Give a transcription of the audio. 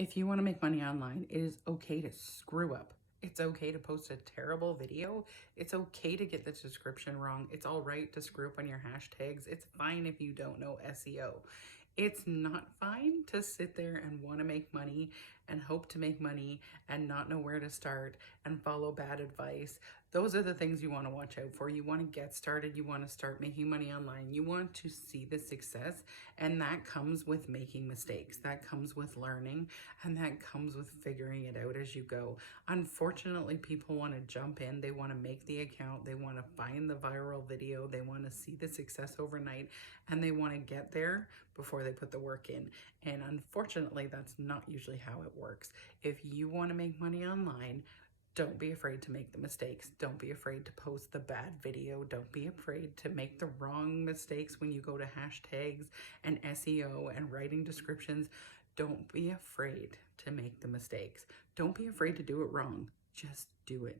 If you want to make money online, it is okay to screw up. It's okay to post a terrible video. It's okay to get the description wrong. It's all right to screw up on your hashtags. It's fine if you don't know SEO. It's not fine to sit there and want to make money and hope to make money and not know where to start and follow bad advice. Those are the things you want to watch out for. You want to get started. You want to start making money online. You want to see the success, and that comes with making mistakes. That comes with learning, and that comes with figuring it out as you go. Unfortunately, people want to jump in. They want to make the account. They want to find the viral video. They want to see the success overnight, and they want to get there before they put the work in. And unfortunately, that's not usually how it works. If you want to make money online, don't be afraid to make the mistakes. Don't be afraid to post the bad video. Don't be afraid to make the wrong mistakes when you go to hashtags and SEO and writing descriptions. Don't be afraid to make the mistakes. Don't be afraid to do it wrong. Just do it.